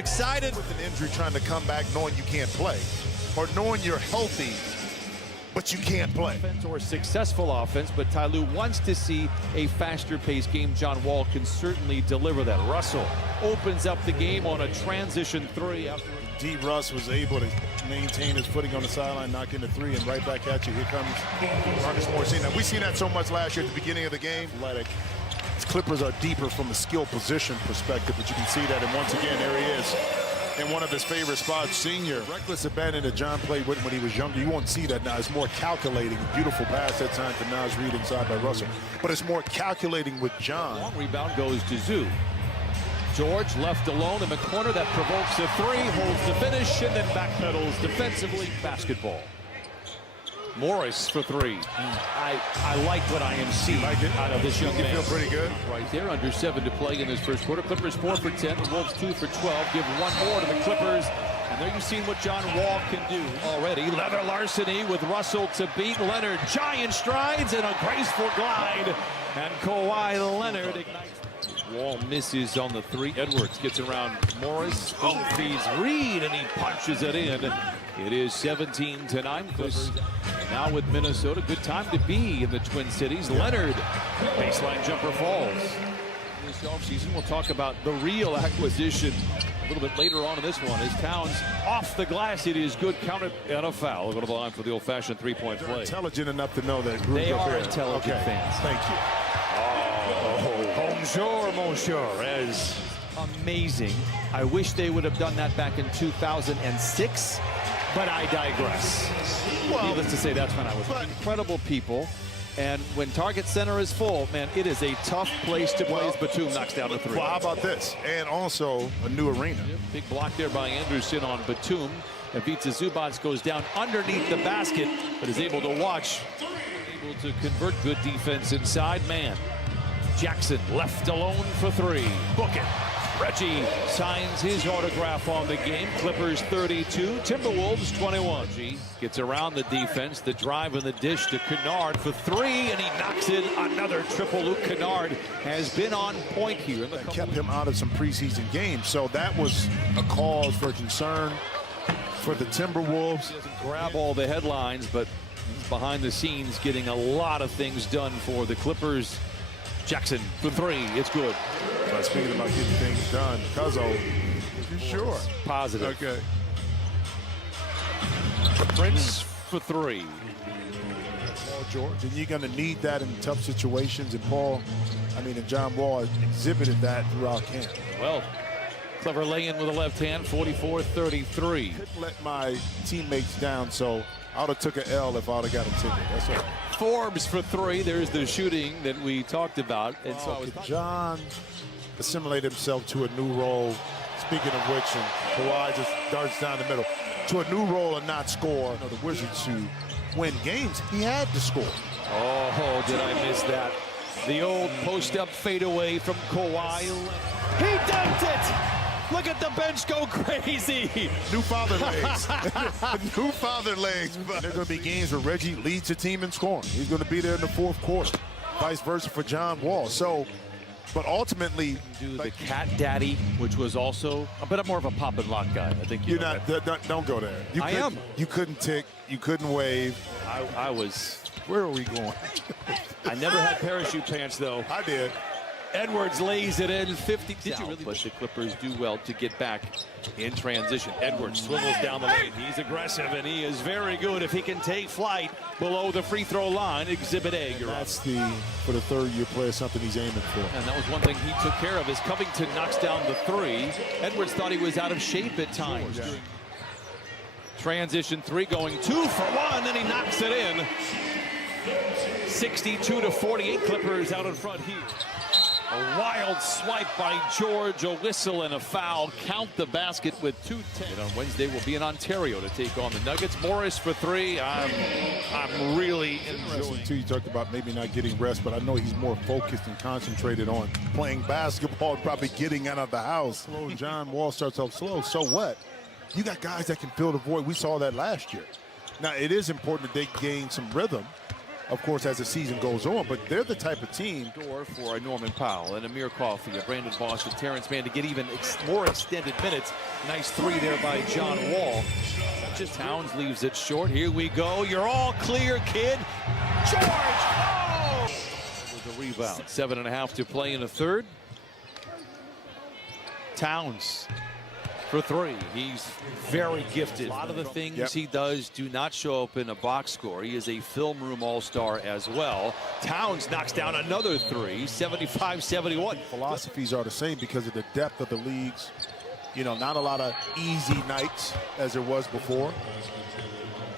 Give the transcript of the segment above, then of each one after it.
excited. With an injury trying to come back knowing you can't play, or knowing you're healthy, but you can't play. Offense or successful offense, but Ty Lue wants to see a faster-paced game. John Wall can certainly deliver that. Russell opens up the game on a transition three. D. Russ was able to maintain his footing on the sideline, knock in the three, and right back at you. Here comes Marcus Morris. Now, we've seen that so much last year at the beginning of the game. Athletic. His Clippers are deeper from a skill position perspective, but you can see that. And once again, there he is in one of his favorite spots. Senior. Reckless abandon that John played with when he was younger. You won't see that now. It's more calculating. Beautiful pass that time to Naz Reid inside by Russell. But it's more calculating with John. Long rebound goes to Zoo. George left alone in the corner. That provokes a three, holds the finish, and then backpedals defensively. Basketball. Morris for three. I like what I am seeing out of this young man. You feel pretty good? Right there, under 7 to play in this first quarter. Clippers 4 for 10, the Wolves 2 for 12. Give one more to the Clippers. And there you've seen what John Wall can do already. Leather larceny with Russell to beat Leonard. Giant strides and a graceful glide. And Kawhi Leonard ignites. Wall misses on the three. Edwards gets around Morris. Feeds Reed, and he punches it in. It is 17-9. Clippers now with Minnesota. Good time to be in the Twin Cities. Leonard, baseline jumper falls. This offseason, we'll talk about the real acquisition a little bit later on in this one. As Towns off the glass, it is good, counted, and a foul. We'll go to the line for the old-fashioned three-point play. Intelligent enough to know that. They are intelligent fans. Thank you. Bonjour, monsieur. As amazing. I wish they would have done that back in 2006, but I digress. Well, needless to say, that's when I was. Incredible people. And when Target Center is full, man, it is a tough place to play. Batum knocks down the three. Well, how about this? And also a new arena. Big block there by Anderson on Batum. And beats Zubac, goes down underneath the basket, but is able to watch. Able to convert. Good defense inside. Man. Jackson left alone for three. Book it. Reggie signs his autograph on the game. Clippers 32, Timberwolves 21. G gets around the defense, the drive and the dish to Kennard for three, and he knocks in another triple. Luke Kennard has been on point here. That kept him out of some preseason games, so that was a cause for concern for the Timberwolves. He doesn't grab all the headlines, but behind the scenes getting a lot of things done for the Clippers. Jackson for three. It's good. Speaking about getting things done, Cuzzo, you sure? Positive. Okay. Prince for three. Paul George, and you're going to need that in tough situations. And and John Wall exhibited that throughout camp. Well, clever lay-in with the left hand, 44-33. Couldn't let my teammates down, so I would have took an L if I would have got a ticket. That's all. Forbes for three. There's the shooting that we talked about. And so could John assimilate himself to a new role? Speaking of which, and Kawhi just darts down the middle to a new role and not score. The Wizards to win games, he had to score. Oh, did I miss that? The old post-up fadeaway from Kawhi. He dunked it! Look at the bench go crazy. New father legs. New father legs. But there are going to be games where Reggie leads the team in scoring. He's going to be there in the fourth quarter. Vice versa for John Wall. So, but ultimately, do the cat daddy, which was also a bit more of a pop and lock guy. I think you're not. Don't go there. I am. You couldn't tick. You couldn't wave. I was. Where are we going? I never had parachute pants though. I did. Edwards lays it in 50. Did you really? But the Clippers do well to get back in transition. Edwards swivels down the lane. He's aggressive and he is very good if he can take flight below the free throw line. Exhibit A. That's for the third-year player, something he's aiming for. And that was one thing he took care of as Covington knocks down the three. Edwards thought he was out of shape at times. Transition three going 2 for 1 and he knocks it in. 62-48. Clippers out in front here. A wild swipe by George, a whistle and a foul. Count the basket with 2:10. On Wednesday, we'll be in Ontario to take on the Nuggets. Morris for three. I'm really enjoying. You talked about maybe not getting rest, but I know he's more focused and concentrated on playing basketball and probably getting out of the house. John Wall starts off slow. So what? You got guys that can fill the void. We saw that last year. Now, it is important that they gain some rhythm. of course, as the season goes on. But they're the type of team. Door for a Norman Powell and Amir Coffey, a Brandon Boston, Terrence Mann to get even more extended minutes. Nice three there by John Wall. Just Towns leaves it short. Here we go. You're all clear, kid. George! Oh! With the rebound. 7.5 to play in the third. Towns for three. He's very gifted. A lot of the things he does do not show up in a box score. He is a film room all-star as well. Towns knocks down another three, 75-71. Philosophies are the same because of the depth of the leagues. You know, not a lot of easy nights as there was before.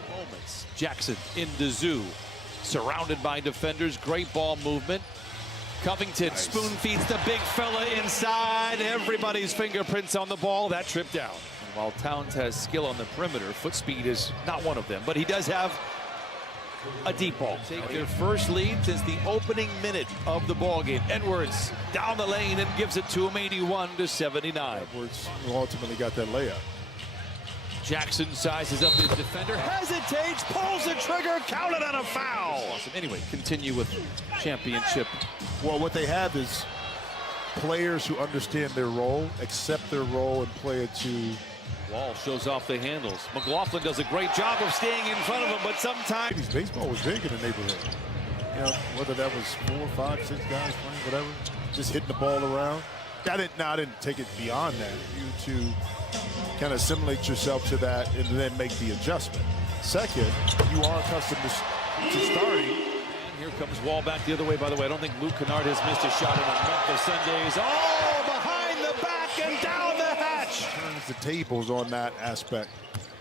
Moments. Jackson in the zoo, surrounded by defenders. Great ball movement. Covington spoon feeds the big fella inside. Everybody's fingerprints on the ball. That trip down. While Towns has skill on the perimeter, foot speed is not one of them, but he does have a deep ball. Take their first lead since the opening minute of the ball game. Edwards down the lane and gives it to him, 81-79. Edwards ultimately got that layup. Jackson sizes up his defender, hesitates, pulls the trigger, counted on a foul. Awesome. Anyway, continue with championship. Well, what they have is players who understand their role, accept their role, and play it to. Wall shows off the handles. McLaughlin does a great job of staying in front of him, but sometimes Baseball was big in the neighborhood. You know, whether that was 4, 5, 6 guys playing, whatever, just hitting the ball around. I didn't take it beyond that. You to kind of assimilate yourself to that and then make the adjustment. Second, you are accustomed to starting. And here comes Wall back the other way. By the way, I don't think Luke Kennard has missed a shot in a month of Sundays. Oh, behind the back and down the hatch. Turns the tables on that aspect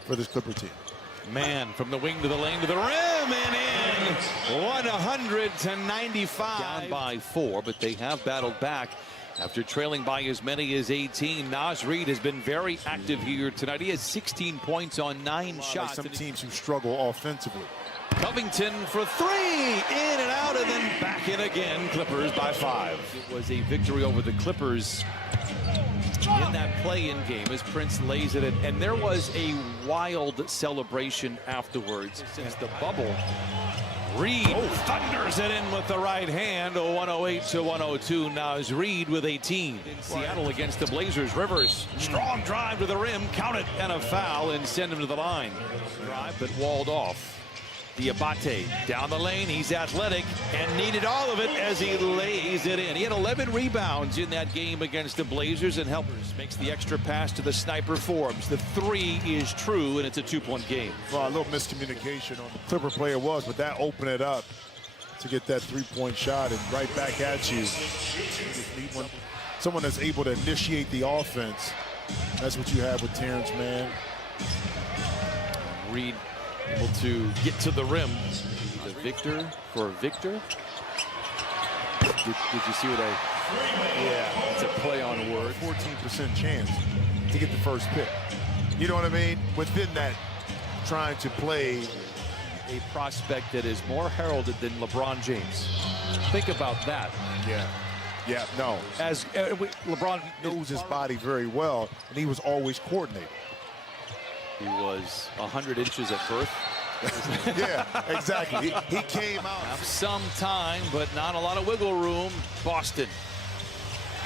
for this Clipper team. Man, from the wing to the lane to the rim and in. 100-95. Down by 4, but they have battled back. After trailing by as many as 18, Naz Reid has been very active here tonight. He has 16 points on 9 shots. Like some teams who struggle offensively. Covington for three, in and out, and then back in again. Clippers by 5. It was a victory over the Clippers in that play-in game as Prince lays it in. And there was a wild celebration afterwards since the bubble. Reid thunders it in with the right hand, 108-102. Naz Reid with 18. In Seattle against the Blazers, Rivers, strong drive to the rim, count it, and a foul, and send him to the line. Drive, but walled off. Diabate down the lane, he's athletic and needed all of it as he lays it in. He had 11 rebounds in that game against the Blazers, and Helpers makes the extra pass to the sniper Forbes. The three is true, and it's a 2-point game. Well, a little miscommunication on the Clipper player was, but that opened it up to get that 3-point shot and right back at you. You just need someone that's able to initiate the offense. That's what you have with Terrence Mann. Reid able to get to the rim. The Victor for Victor. Did you see what Yeah, it's a play on word. 14% chance to get the first pick. You know what I mean? Within that, trying to play a prospect that is more heralded than LeBron James. Think about that. Yeah, no. As LeBron knows his body very well, and he was always coordinated. He was 100 inches at birth. Yeah, exactly. He came out. Some time, but not a lot of wiggle room. Boston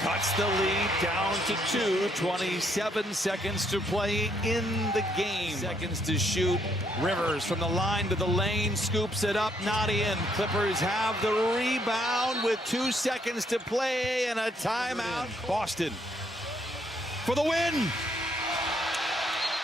cuts the lead down to 2. 27 seconds to play in the game. Seconds to shoot. Rivers from the line to the lane, scoops it up, not in. Clippers have the rebound with 2 seconds to play and a timeout. Boston for the win.